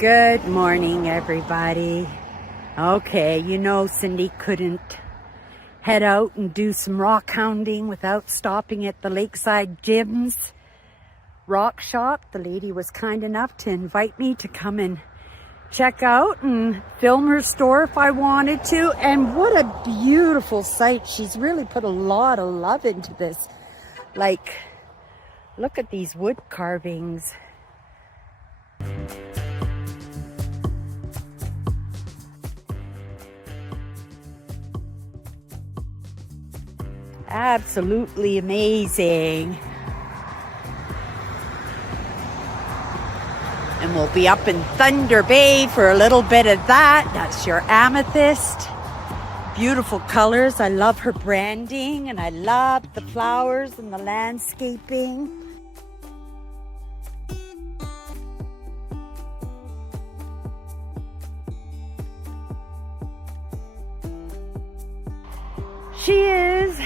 Good morning, everybody. Okay, you know Cindy couldn't head out and do some rock hounding without stopping at the Lakeside Gym's rock shop. The lady was kind enough to invite me to come and check out and film her store if I wanted to. And what a beautiful site. She's really put a lot of love into this. Like, look at these wood carvings. Absolutely amazing. And we'll be up in Thunder Bay for a little bit of that. That's your amethyst. Beautiful colors. I love her branding and I love the flowers and the landscaping. She is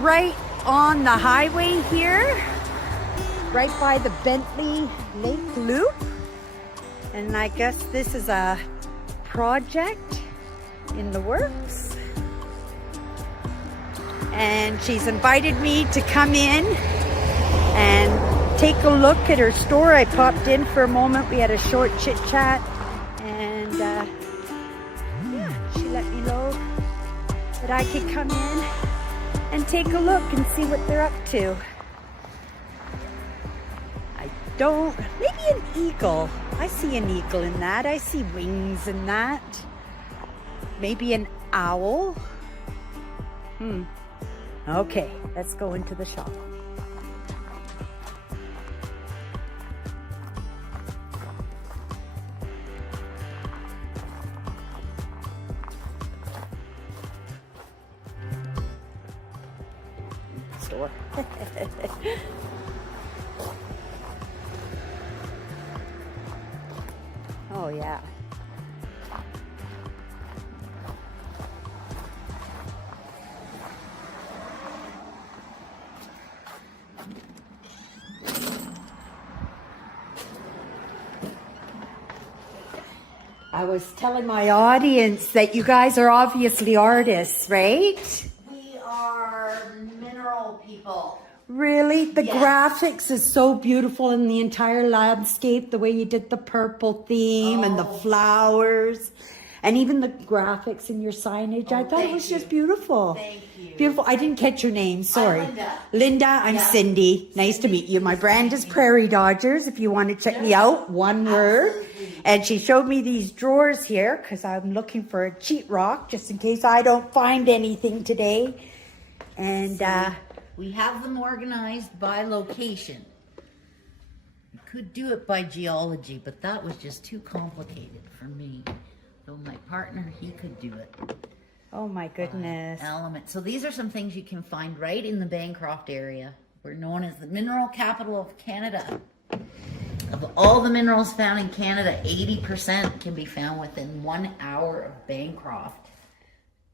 right on the highway here, right by the Bentley Lake Loop. And I guess this is a project in the works. And she's invited me to come in and take a look at her store. I popped in for a moment. We had a short chit chat and yeah, she let me know that I could come in and take a look and see what they're up to. Maybe an eagle. I see an eagle in that. I see wings in that. Maybe an owl. Okay, let's go into the shop. Store. Oh yeah. I was telling my audience that you guys are obviously artists, right? We are mineral people. Really? The Yes. graphics is so beautiful in the entire landscape, the way you did the purple theme and the flowers and even the graphics in your signage. I thought it was just beautiful. Thank you. Beautiful. I didn't catch your name. Sorry. I'm Linda. Linda, I'm Cindy. Nice to meet you. My brand is Prairie Dodgers. If you want to check me out, one word. And she showed me these drawers here because I'm looking for a cheat rock just in case I don't find anything today. And We have them organized by location. We could do it by geology, but that was just too complicated for me. Though my partner, he could do it. oh my goodness. Element. So these are some things you can find right in the Bancroft area. We're known as the mineral capital of Canada. Of all the minerals found in Canada, 80% can be found within 1 hour of Bancroft.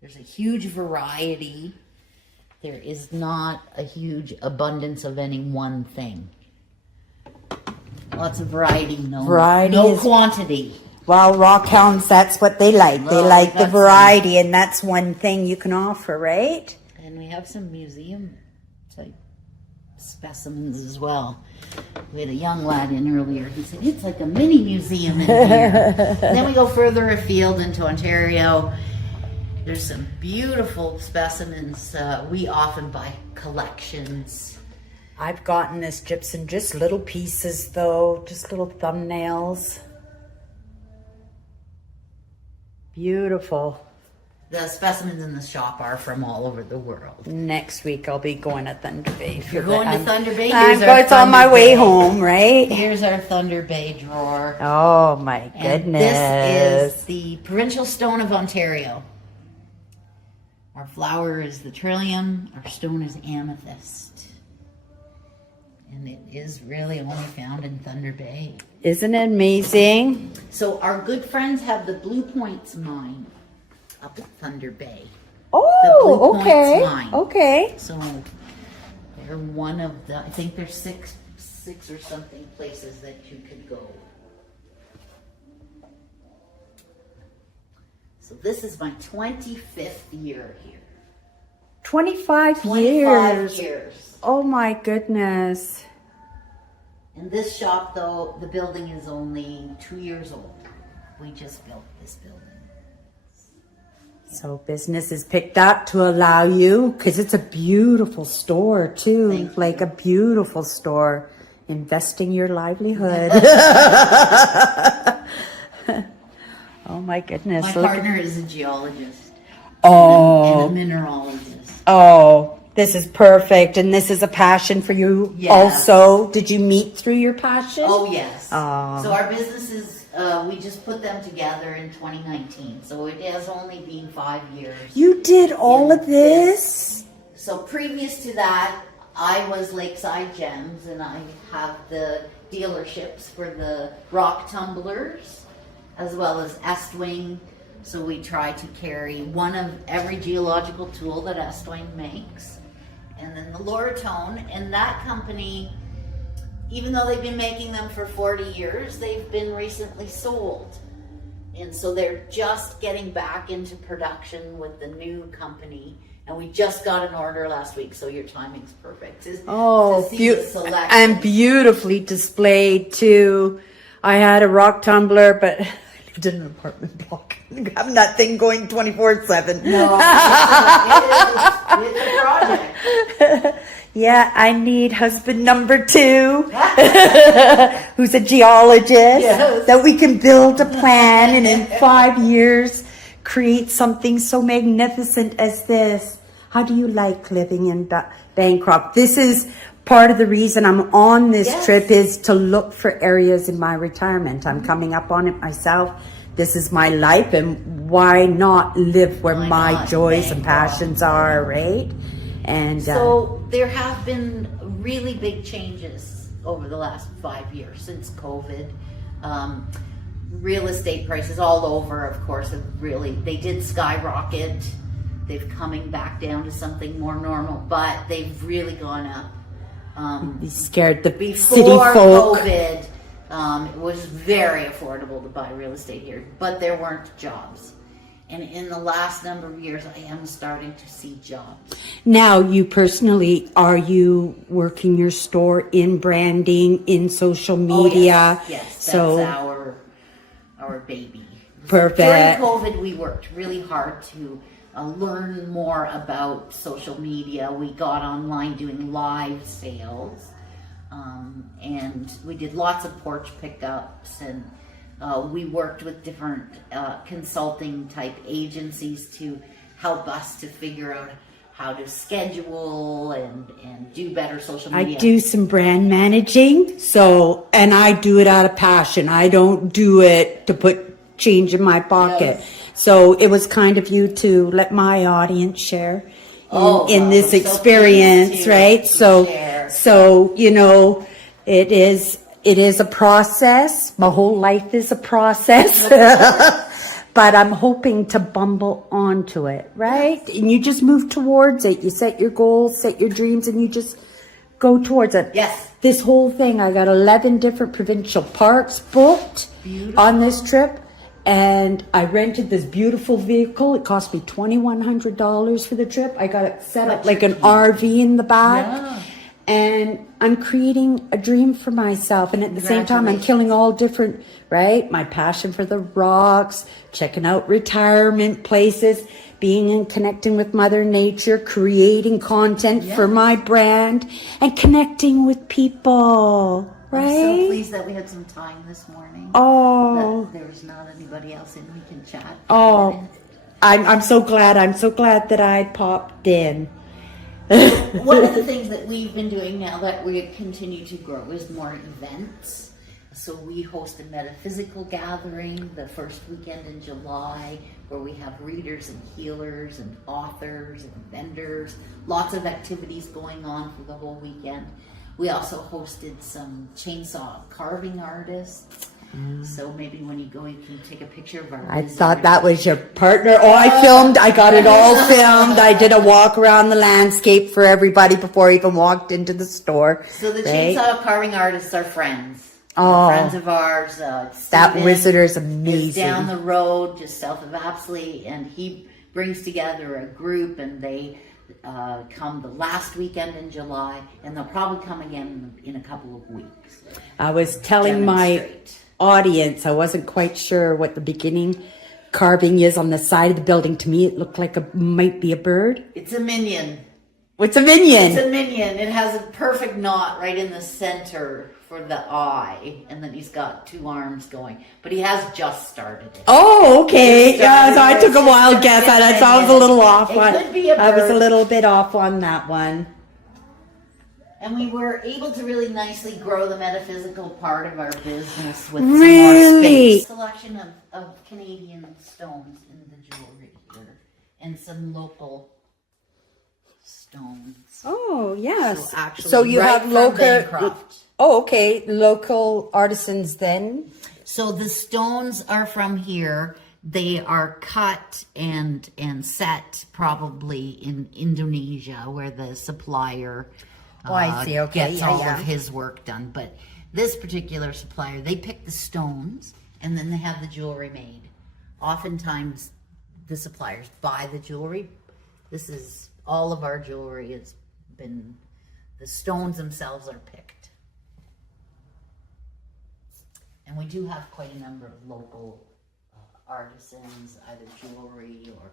There's a huge variety. There is not a huge abundance of any one thing. Lots of variety, no quantity. Well, rock hounds, that's what they like. They like the that's variety, and that's one thing you can offer, right? And we have some museum type specimens as well. We had a young lad in earlier. He said, it's like a mini museum in here. Then we go further afield into Ontario. There's some beautiful specimens. We often buy collections. I've gotten this gypsum, just little pieces though, just little thumbnails. Beautiful. The specimens in the shop are from all over the world. Next week I'll be going to Thunder Bay. If you're going to Thunder Bay, it's on my way home, right? Here's our Thunder Bay drawer. Oh my And goodness. this is the Provincial stone of Ontario. Our flower is the trillium, our stone is amethyst. And it is really only found in Thunder Bay. Isn't it amazing? So our good friends have the Blue Points mine up at Thunder Bay. Oh, Blue okay. Points mine. Okay. So they're one of the, I think there's six or something places that you could go. So this is my 25th year here. 25 25 years. years. Oh my goodness. And this shop, though, the building is only 2 years old. We just built this building. So business is picked up to allow you, because it's a beautiful store too. Thank like you. a beautiful store. Investing your livelihood. Oh my goodness. My Look- partner is a geologist Oh. and a mineralogist. Oh, this is perfect. And this is a passion for you Yes. also. Did you meet through your passion? Oh, yes. Aw. So our businesses, we just put them together in 2019. So it has only been 5 years. You did all of this? So previous to that, I was Lakeside Gems, and I have the dealerships for the rock tumblers, as well as Estwing. So we try to carry one of every geological tool that Estwing makes. And then the Loratone, and that company, even though they've been making them for 40 years, they've been recently sold. And so they're just getting back into production with the new company. And we just got an order last week, so your timing's perfect. Oh, to see the selection. and beautifully displayed too. I had a rock tumbler, but I lived in an apartment block. I'm that thing going 24/7. No, it's a project. Yeah, I need husband number 2, who's a geologist, Yes. that we can build a plan and in 5 years create something so magnificent as this. How do you like living in Bancroft? This is part of the reason I'm on this Yes. trip, is to look for areas in my retirement. I'm coming up on it myself. This is my life, and why not live where Why my not? joys and Bancroft. passions are, right? And So there have been really big changes over the last 5 years since COVID. Real estate prices all over, of course, have really, they did skyrocket. They've coming back down to something more normal, but they've really gone up. you scared the Before city folk. COVID, it was very affordable to buy real estate here, but there weren't jobs. And in the last number of years, I am starting to see jobs. Now, you personally, are you working your store in branding, in social media? Oh, yes, that's So our baby. Perfect. During COVID, we worked really hard to learn more about social media. We got online doing live sales, and we did lots of porch pickups, and we worked with different consulting type agencies to help us to figure out how to schedule and do better social I media. do some brand managing, and I do it out of passion. I don't do it to put change in my pocket. Yes. So it was kind of you to let my audience share in well, this I'm so experience, pleased to right? share. So it is a process. My whole life is a process. But I'm hoping to bumble onto it, right? And you just move towards it. You set your goals, set your dreams, and you just go towards it. Yes. This whole thing, I got 11 different provincial parks booked on this trip. And I rented this beautiful vehicle. It cost me $2,100 for the trip. I got it set up like an RV in the back. Yeah. And I'm creating a dream for myself. And at the same time, I'm killing all different, right? My passion for the rocks, checking out retirement places, being and connecting with Mother Nature, creating content for my brand, and connecting with people, right? I'm so pleased that we had some time this morning. Oh. That there was not anybody else in. We can chat. Oh, I'm so glad. I'm so glad that I popped in. One of the things that we've been doing now that we continue to grow is more events. So we host a metaphysical gathering the first weekend in July, where we have readers and healers and authors and vendors, lots of activities going on for the whole weekend. We also hosted some chainsaw carving artists. So maybe when you go, you can take a picture of our I visitors. thought that was your partner. Oh, I filmed. I got it all filmed. I did a walk around the landscape for everybody before I even walked into the store. So the right? chainsaw carving artists are friends. Oh. Friends of ours. That Steven Wizard's is amazing. down the road, just south of Apsley, and he brings together a group, and they come the last weekend in July, and they'll probably come again in a couple of weeks. I was telling my audience, I wasn't quite sure what the beginning carving is on the side of the building. To me, it looked like might be a bird. It's a minion. What's a minion? It's a minion. It has a perfect knot right in the center for the eye, and then he's got 2 arms going, but he has just started it. Oh, okay. Yeah, so I took a wild guess. I was a little off. It could be a bird. I was a little bit off on that one. And we were able to really nicely grow the metaphysical part of our business with some more space. Selection of Canadian stones in the jewelry here, and some local stones. Oh, yes. So actually, so you right have from local. Bancroft. Oh, okay. Local artisans then. So the stones are from here. They are cut and set probably in Indonesia, where the supplier I see. Okay, gets all of his work done. But this particular supplier, they pick the stones and then they have the jewelry made. Oftentimes, the suppliers buy the jewelry. This is all of our jewelry has been. The stones themselves are picked. And we do have quite a number of local artisans, either jewelry or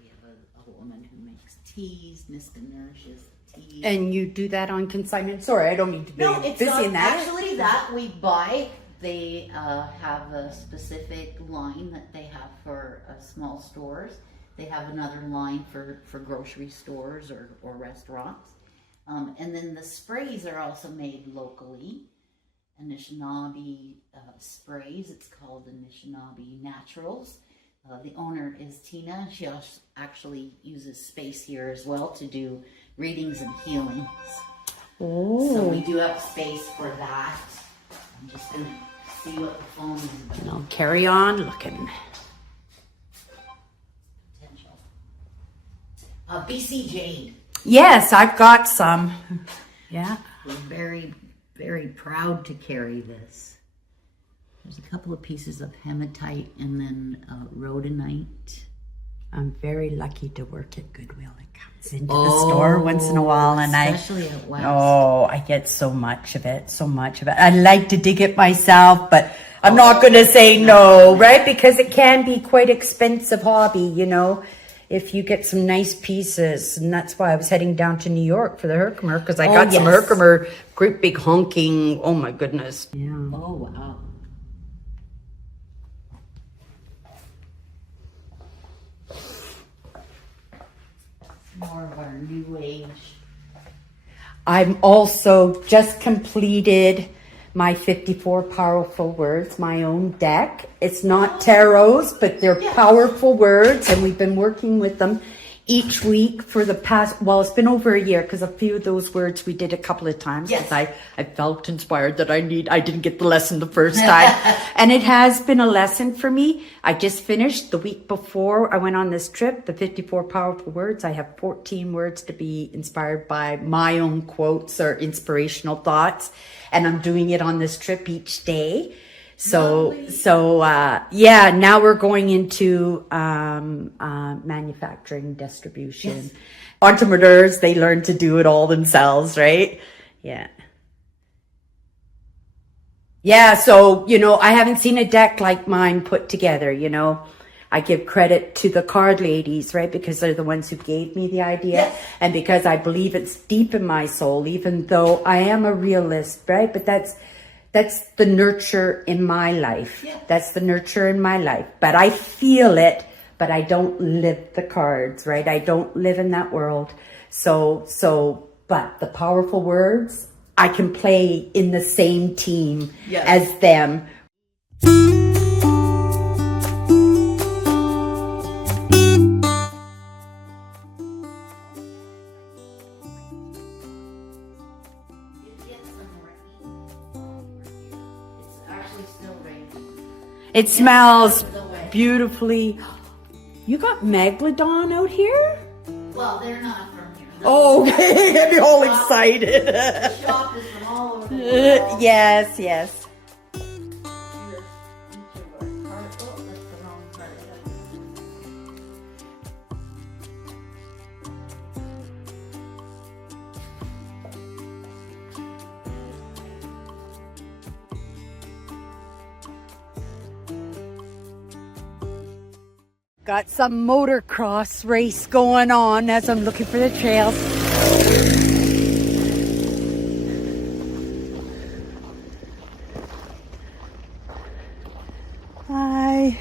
we have a woman who makes teas, Miska nourishes teas. And you do that on consignment? Sorry, I don't mean to be busy in that. Actually, that we buy. They have a specific line that they have for small stores. They have another line for grocery stores or restaurants. And then the sprays are also made locally. Anishinaabe sprays. It's called Anishinaabe Naturals. The owner is Tina. She also actually uses space here as well to do readings and healings. Oh. So we do have space for that. I'm just going to see what the phone is about. I'll carry on looking. Potential. BC Jade. Yes, I've got some. Yeah. We're very, very proud to carry this. There's a couple of pieces of hematite and then rhodonite. I'm very lucky to work at Goodwill. It comes into the store once in a while, and especially at West. I get so much of it, so much of it. I like to dig it myself, but I'm not going to say no, right? Because it can be quite expensive hobby, you know, if you get some nice pieces. And that's why I was heading down to New York for the Herkimer, because I got some Herkimer, great big honking. Oh my goodness. Yeah. Oh, wow. More of our new age. I'm also just completed my 54 powerful words, my own deck. It's not tarots, but they're powerful words, and we've been working with them each week for the past, well, it's been over a year, because a few of those words we did a couple of times. Yes. I felt inspired that I didn't get the lesson the first time. And it has been a lesson for me. I just finished the week before I went on this trip, the 54 powerful words. I have 14 words to be inspired by my own quotes or inspirational thoughts. And I'm doing it on this trip each day. So now we're going into manufacturing, distribution. Yes. Entrepreneurs, they learn to do it all themselves, right? Yeah. Yeah, so, you know, I haven't seen a deck like mine put together, you know. I give credit to the card ladies, right? Because they're the ones who gave me the idea. Yes. And because I believe it's deep in my soul, even though I am a realist, right? But that's the nurture in my life. Yeah. That's the nurture in my life. But I feel it, but I don't live the cards, right? I don't live in that world. But the powerful words, I can play in the same team as them. It smells beautifully. You got megalodon out here? Well, they're not from here. Okay, get me all excited. The shop is from all over the world. Yes. Got some motocross race going on as I'm looking for the trails. Hi.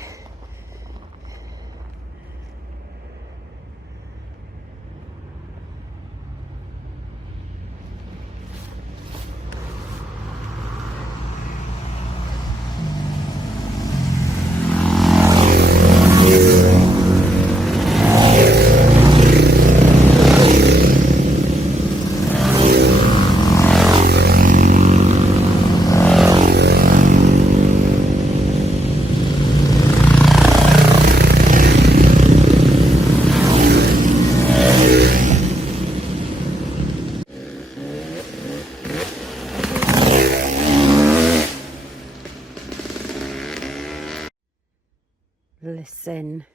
Listen,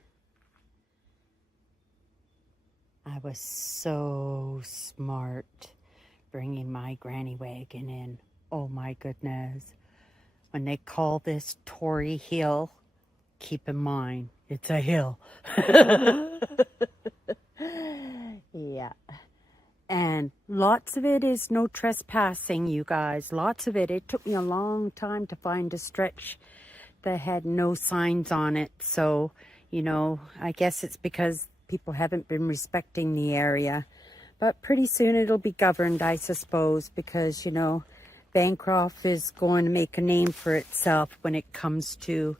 I was so smart bringing my granny wagon in. Oh my goodness. When they call this Tory Hill, keep in mind, it's a hill. Yeah. And lots of it is no trespassing, you guys. Lots of it. It took me a long time to find a stretch that had no signs on it. So, you know, I guess it's because people haven't been respecting the area. But pretty soon it'll be governed, I suppose, because, you know, Bancroft is going to make a name for itself when it comes to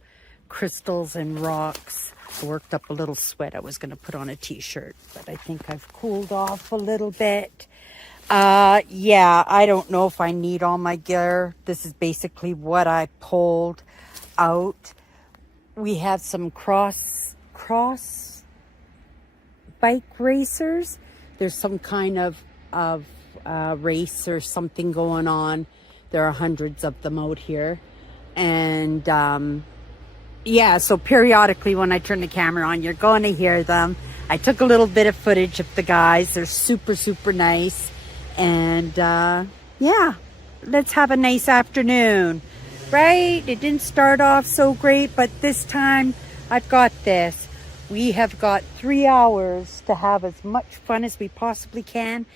crystals and rocks. I worked up a little sweat. I was going to put on a t-shirt, but I think I've cooled off a little bit. Yeah, I don't know if I need all my gear. This is basically what I pulled out. We have some cross bike racers. There's some kind of race or something going on. There are hundreds of them out here. And yeah, so periodically when I turn the camera on, you're going to hear them. I took a little bit of footage of the guys. They're super, super nice. And yeah, let's have a nice afternoon. Right? It didn't start off so great, but this time I've got this. We have got 3 hours to have as much fun as we possibly can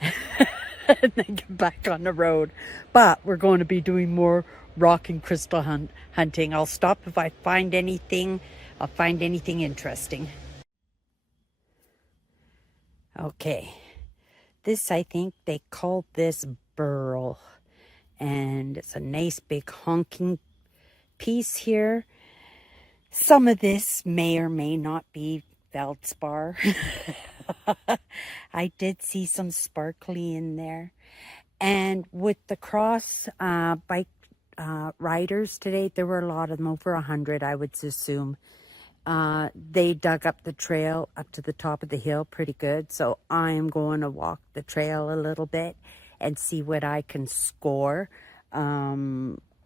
and then get back on the road. But we're going to be doing more rock and crystal hunting. I'll stop if I find anything. I'll find anything interesting. Okay. This, I think they called this burl. And it's a nice big honking piece here. Some of this may or may not be feldspar. I did see some sparkly in there. And with the cross bike riders today, there were a lot of them, over 100, I would assume. They dug up the trail up to the top of the hill pretty good. So I am going to walk the trail a little bit and see what I can score.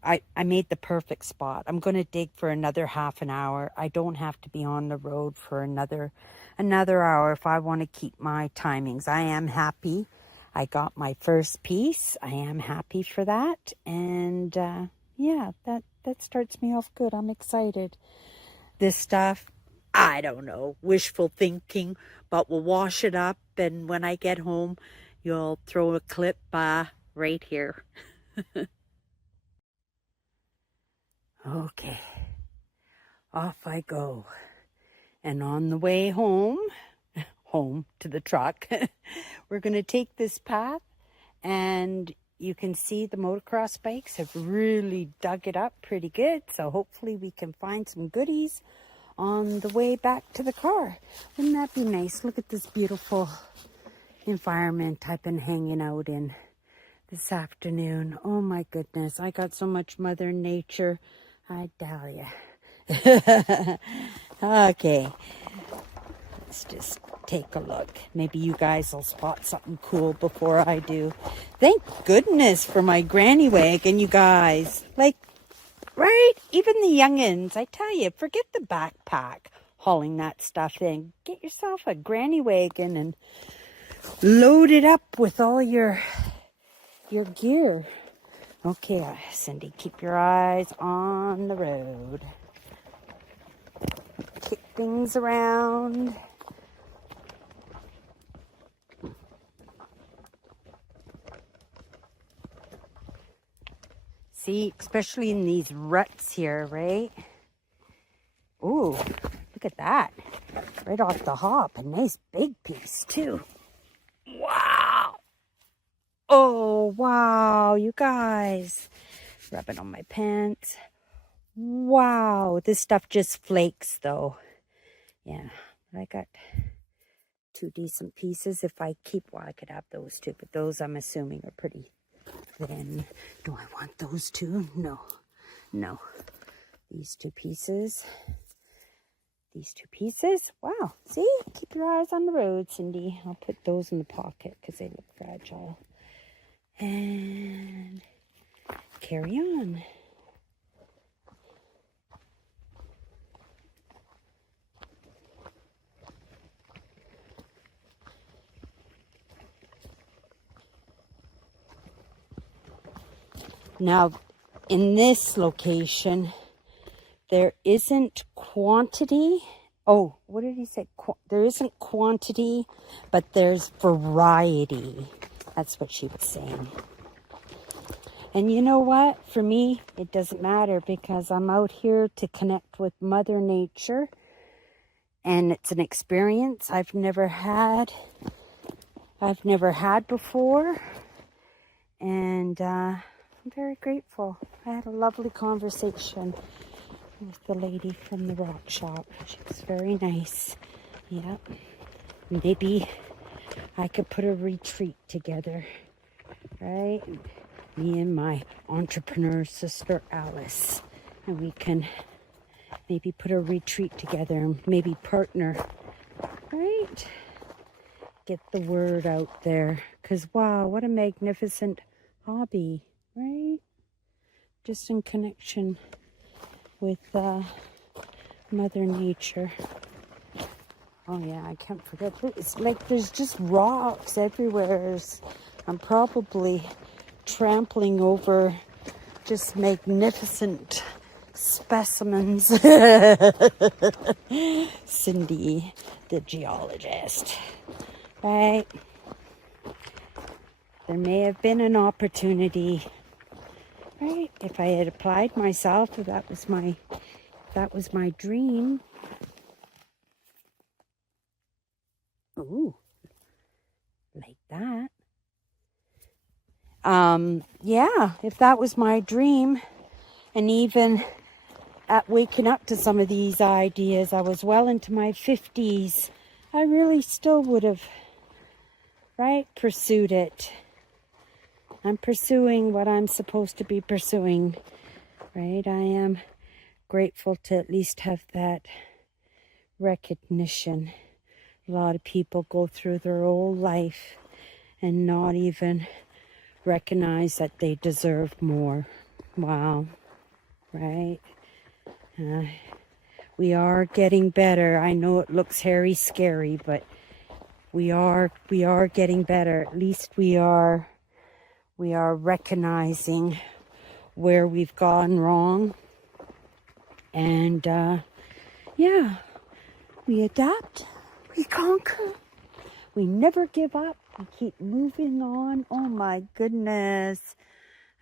I made the perfect spot. I'm going to dig for another half an hour. I don't have to be on the road for another hour if I want to keep my timings. I am happy. I got my first piece. I am happy for that. And yeah, that starts me off good. I'm excited. This stuff, I don't know, wishful thinking, but we'll wash it up. And when I get home, you'll throw a clip right here. Okay, off I go. And on the way home to the truck, we're going to take this path, and you can see the motocross bikes have really dug it up pretty good. So hopefully we can find some goodies on the way back to the car. Wouldn't that be nice? Look at this beautiful environment I've been hanging out in this afternoon. Oh my goodness, I got so much Mother Nature, I tell ya. Okay, let's just take a look. Maybe you guys will spot something cool before I do. Thank goodness for my granny wagon, you guys. Like, right? Even the youngins, I tell you, forget the backpack hauling that stuff in. Get yourself a granny wagon and load it up with all your gear. Okay, Cindy, keep your eyes on the road. Okay. things around. See, especially in these ruts here, right? Ooh, look at that. Right off the hop. A nice big piece, too. Wow. Oh, wow, you guys. Rub it on my pants. Wow, this stuff just flakes, though. Yeah, I got 2 decent pieces. If I keep, well, I could have those 2, but those I'm assuming are pretty thin. Do I want those 2? No, no. These 2 pieces. These 2 pieces. Wow, see? Keep your eyes on the road, Cindy. I'll put those in the pocket because they look fragile. And carry on. Now, in this location, there isn't quantity. Oh, what did he say? There isn't quantity, but there's variety. That's what she was saying. And you know what? For me, it doesn't matter because I'm out here to connect with Mother Nature. And it's an experience I've never had before. And I'm very grateful. I had a lovely conversation with the lady from the rock shop. She was very nice. Yep. Maybe I could put a retreat together, right? Me and my entrepreneur sister Alice, and we can maybe put a retreat together and maybe partner, right? Get the word out there, because wow, what a magnificent hobby, right? Just in connection with Mother Nature. Oh yeah, I can't forget. It's like there's just rocks everywhere. I'm probably trampling over just magnificent specimens. Cindy, the geologist, right? There may have been an opportunity, right? If I had applied myself, if that was my dream. Ooh, like that. Yeah, if that was my dream, and even at waking up to some of these ideas, I was well into my 50s, I really still would have, right, pursued it. I'm pursuing what I'm supposed to be pursuing, right? I am grateful to at least have that recognition. A lot of people go through their whole life and not even recognize that they deserve more. Wow, right? We are getting better. I know it looks hairy, scary, but we are getting better. At least we are recognizing where we've gone wrong. And yeah, we adapt, we conquer, we never give up, we keep moving on. Oh my goodness,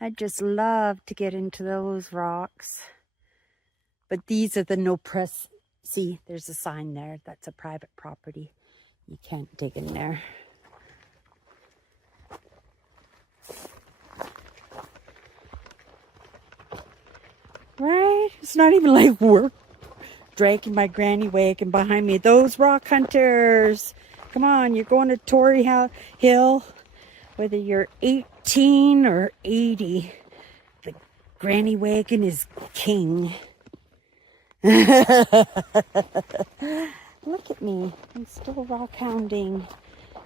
I just love to get into those rocks. But these are the no press. See, there's a sign there. That's a private property. You can't dig in there. Right? It's not even like work dragging my granny wagon behind me. Those rock hunters. Come on, you're going to Tory Hill. Whether you're 18 or 80, the granny wagon is king. Look at me. I'm still rock hounding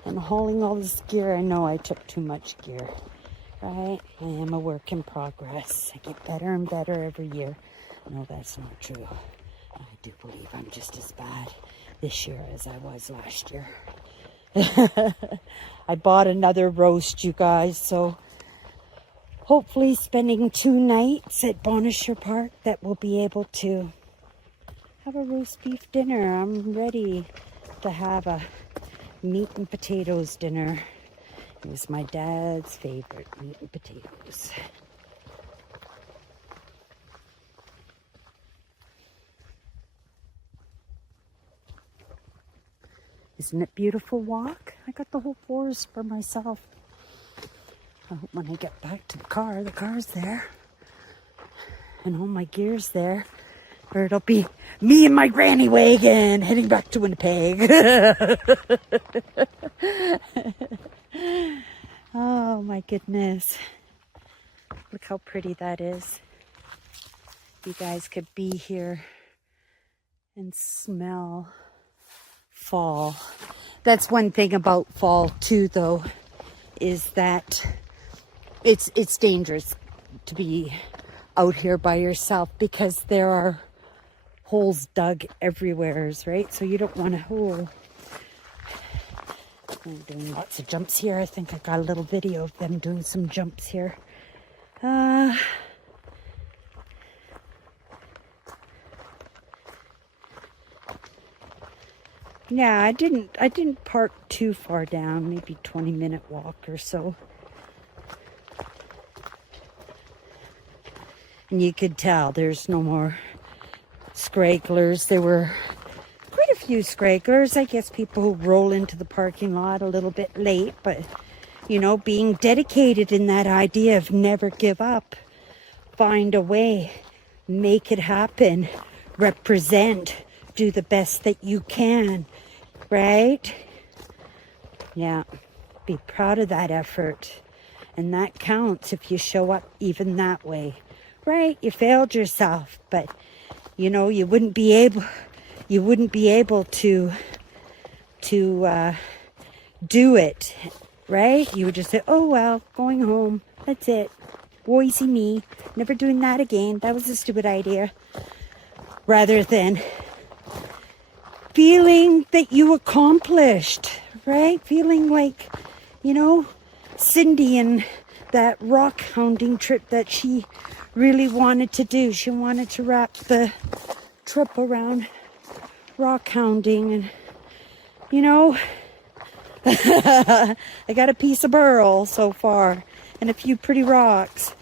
and hauling all this gear. I know I took too much gear, right? I am a work in progress. I get better and better every year. No, that's not true. I do believe I'm just as bad this year as I was last year. I bought another roast, you guys, so hopefully spending 2 nights at Bonisher Park that we'll be able to have a roast beef dinner. I'm ready to have a meat and potatoes dinner. It was my dad's favorite, meat and potatoes. Isn't it beautiful walk? I got the whole forest for myself. I hope when I get back to the car's there. And all my gear's there. Or it'll be me and my granny wagon heading back to Winnipeg. Oh my goodness. Look how pretty that is. You guys could be here and smell fall. That's one thing about fall too, though, is that it's dangerous to be out here by yourself because there are holes dug everywhere, right? So you don't want to. I'm doing lots of jumps here. I think I got a little video of them doing some jumps here. Yeah, I didn't park too far down, maybe 20-minute walk or so. And you could tell there's no more stragglers. There were quite a few stragglers. I guess people who roll into the parking lot a little bit late, but you know, being dedicated in that idea of never give up, find a way, make it happen, represent, do the best that you can, right? Yeah, be proud of that effort. And that counts if you show up even that way, right? You failed yourself, but you know, you wouldn't be able to do it, right? You would just say, oh well, going home, that's it. Woisy me, never doing that again. That was a stupid idea. Rather than feeling that you accomplished, right? Feeling like, you know, Cindy and that rock hounding trip that she really wanted to do. She wanted to wrap the trip around rock hounding, and you know, I got a piece of burl so far and a few pretty rocks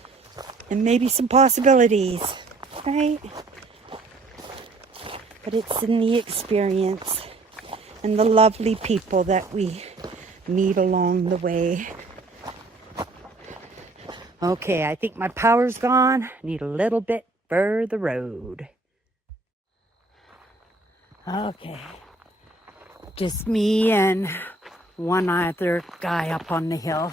and maybe some possibilities, right? But it's in the experience and the lovely people that we meet along the way. Okay, I think my power's gone. Need a little bit for the road. Okay. Just me and one other guy up on the hill.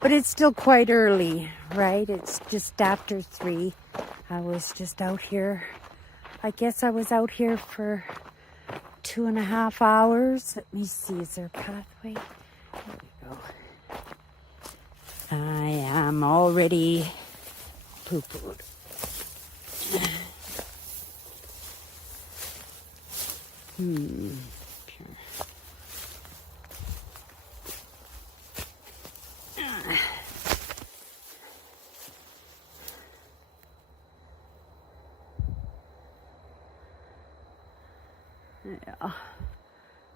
But it's still quite early, right? It's just after 3. I was just out here. I guess I was out here for 2.5 hours. Let me see, is there a pathway? There we go. I am already poo-pooed. Yeah,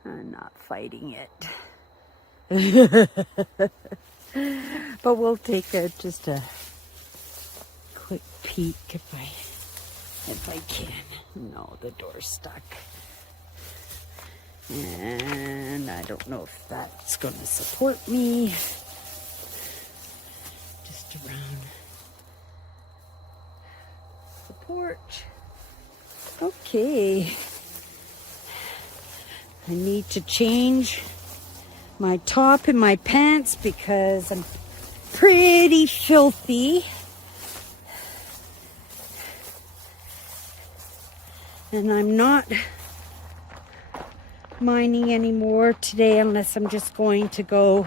I'm not fighting it. But we'll take just a quick peek if I can. No, the door's stuck. And I don't know if that's going to support me. Just around the porch. Okay. I need to change my top and my pants because I'm pretty filthy. And I'm not mining anymore today unless I'm just going to go,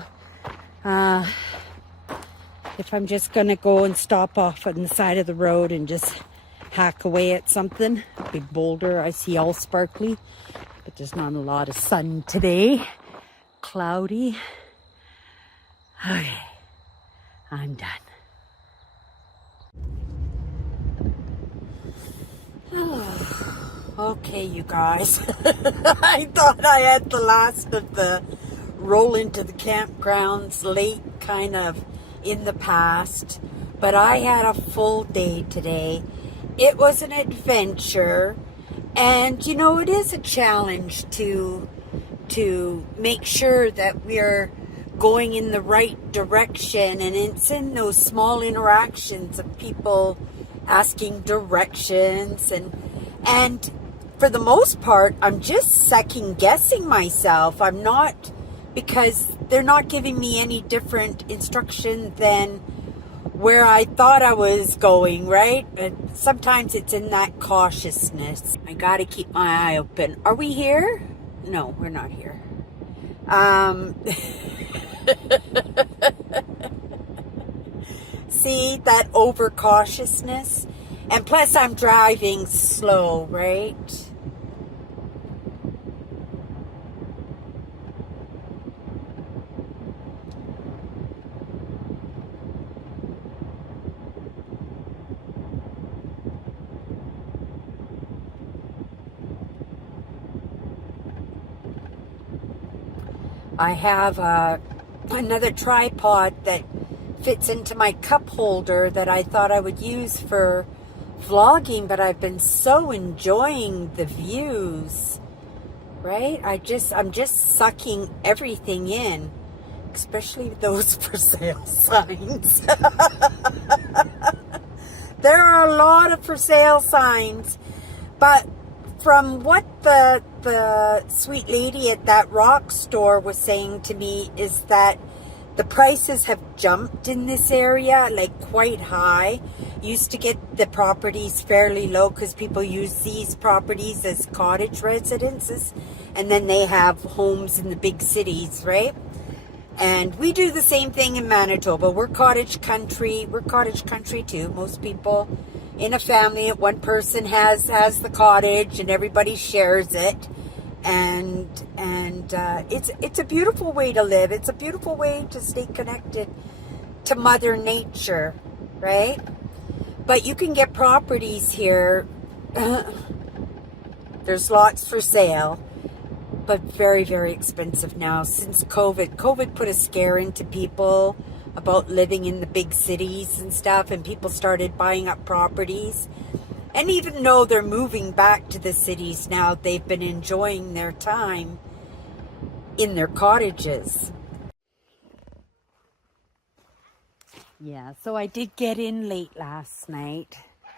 if I'm just going to go and stop off on the side of the road and just hack away at something. A big boulder I see all sparkly, but there's not a lot of sun today. Cloudy. Okay, I'm done. Okay, you guys. I thought I had the last of the roll into the campgrounds late kind of in the past, but I had a full day today. It was an adventure, and you know, it is a challenge to make sure that we're going in the right direction, and it's in those small interactions of people asking directions, and for the most part I'm just second guessing myself. I'm not, because they're not giving me any different instruction than where I thought I was going, right? But sometimes it's in that cautiousness. I gotta keep my eye open. Are we here? No, we're not here. See, that overcautiousness? And plus I'm driving slow, right? I have another tripod that fits into my cup holder that I thought I would use for vlogging, but I've been so enjoying the views, right? I'm just sucking everything in, especially those for sale signs. There are a lot of for sale signs, but from what the sweet lady at that rock store was saying to me is that the prices have jumped in this area, like quite high. Used to get the properties fairly low because people use these properties as cottage residences, and then they have homes in the big cities, right? And we do the same thing in Manitoba. We're cottage country. We're cottage country too. Most people in a family, one person has the cottage and everybody shares it. And it's a beautiful way to live. It's a beautiful way to stay connected to Mother Nature, right? But you can get properties here. There's lots for sale, but very, very expensive now since COVID. COVID put a scare into people about living in the big cities and stuff, and people started buying up properties. And even though they're moving back to the cities now, they've been enjoying their time in their cottages. Yeah, so I did get in late last night,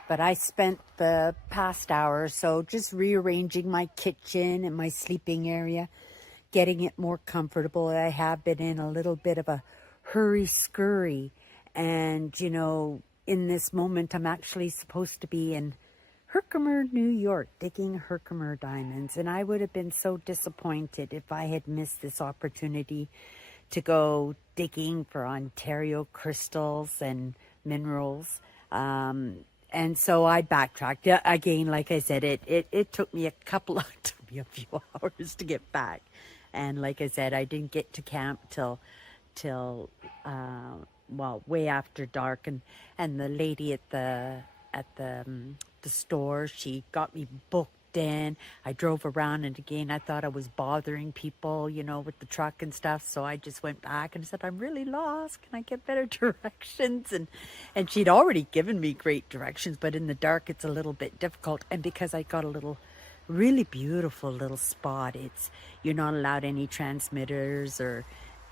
but I spent the past hour or so just rearranging my kitchen and my sleeping area, getting it more comfortable. I have been in a little bit of a hurry-scurry, and you know, in this moment I'm actually supposed to be in Herkimer, New York, digging Herkimer diamonds, and I would have been so disappointed if I had missed this opportunity to go digging for Ontario crystals and minerals. And so I backtracked. Again, like I said, it took me a few hours to get back. And like I said, I didn't get to camp till way after dark. And the lady at the store, she got me booked in. I drove around, and again, I thought I was bothering people, you know, with the truck and stuff. So I just went back and said, I'm really lost. Can I get better directions? And she'd already given me great directions, but in the dark, it's a little bit difficult. And because I got a little really beautiful little spot, you're not allowed any transmitters or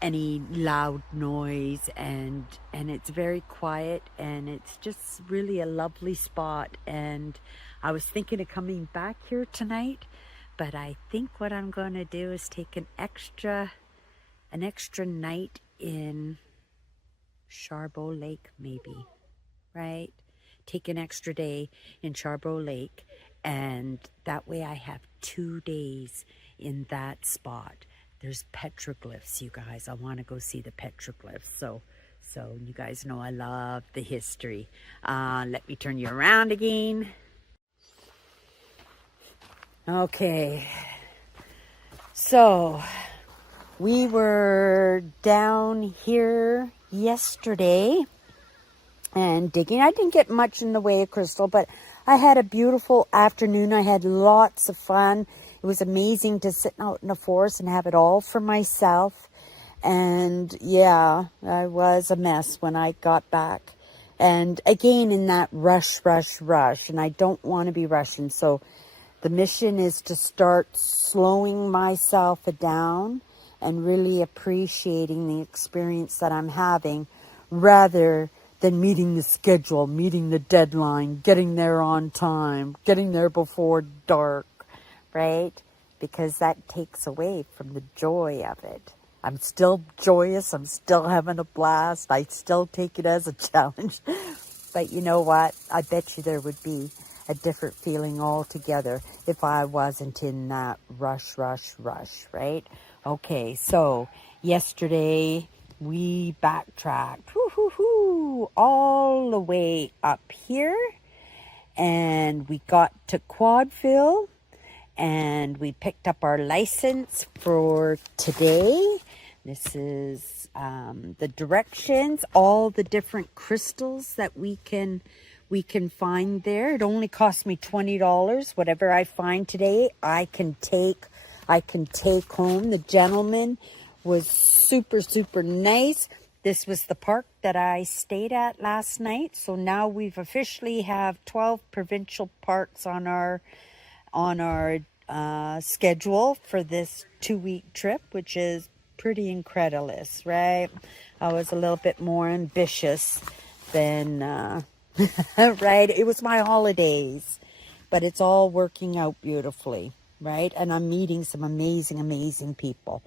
any loud noise, and it's very quiet, and it's just really a lovely spot. And I was thinking of coming back here tonight, but I think what I'm going to do is take an extra night in Charbot Lake, maybe, right? Take an extra day in Charbot Lake, and that way I have 2 days in that spot. There's petroglyphs, you guys. I want to go see the petroglyphs. So you guys know I love the history. Let me turn you around again. Okay. So we were down here yesterday and digging. I didn't get much in the way of crystal, but I had a beautiful afternoon. I had lots of fun. It was amazing to sit out in the forest and have it all for myself. And yeah, I was a mess when I got back. And again, in that rush, and I don't want to be rushing. So the mission is to start slowing myself down and really appreciating the experience that I'm having, rather than meeting the schedule, meeting the deadline, getting there on time, getting there before dark, right? Because that takes away from the joy of it. I'm still joyous. I'm still having a blast. I still take it as a challenge. But you know what? I bet you there would be a different feeling altogether if I wasn't in that rush, right? Okay, so yesterday we backtracked all the way up here, and we got to Quadville, and we picked up our license for today. This is the directions, all the different crystals that we can find there. It only cost me $20. Whatever I find today, I can take home. The gentleman was super nice. This was the park that I stayed at last night. So now we've officially have 12 provincial parks on our schedule for this 2-week trip, which is pretty incredulous, right? I was a little bit more ambitious than right? It was my holidays, but it's all working out beautifully, right? And I'm meeting some amazing people.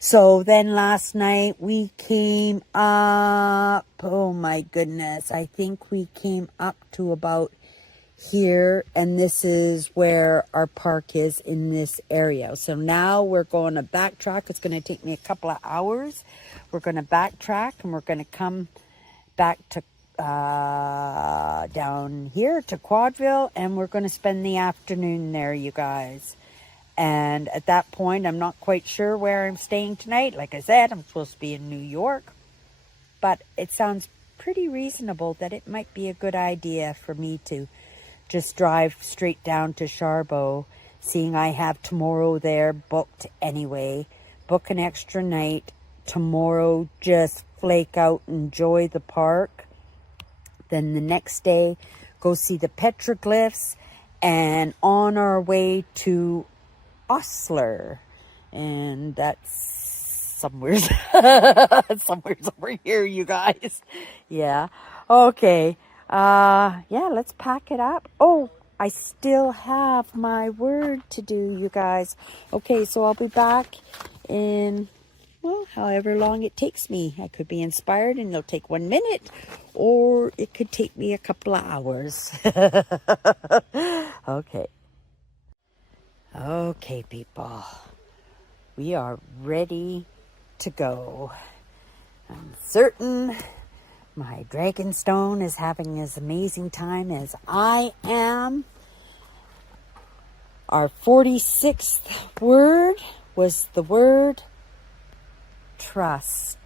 So then last night we came up, oh my goodness, I think we came up to about here, and this is where our park is in this area. So now we're going to backtrack. It's going to take me a couple of hours. We're going to backtrack, and we're going to come back to down here to Quadville, and we're going to spend the afternoon there, you guys. And at that point, I'm not quite sure where I'm staying tonight. Like I said, I'm supposed to be in New York, but it sounds pretty reasonable that it might be a good idea for me to just drive straight down to Charbourg, seeing I have tomorrow there booked anyway. Book an extra night tomorrow, just flake out, enjoy the park. Then the next day, go see the petroglyphs, and on our way to Osler, and that's somewhere over here, you guys. Yeah. Okay. Yeah, let's pack it up. Oh, I still have my word to do, you guys. Okay, so I'll be back in, well, however long it takes me. I could be inspired and it'll take 1 minute, or it could take me a couple of hours. Okay. Okay, people. We are ready to go. I'm certain my Dragonstone is having as amazing time as I am. Our 46th word was the word trust.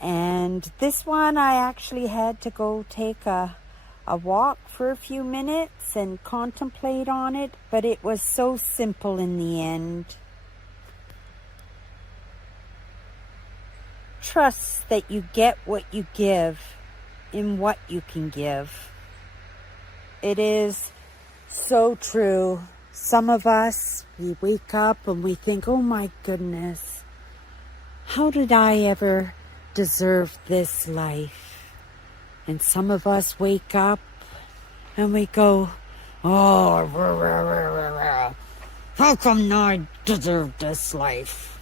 And this one I actually had to go take a walk for a few minutes and contemplate on it, but it was so simple in the end. Trust that you get what you give in what you can give. It is so true. Some of us, we wake up and we think, oh my goodness, how did I ever deserve this life? And some of us wake up and we go, oh, how come I deserve this life?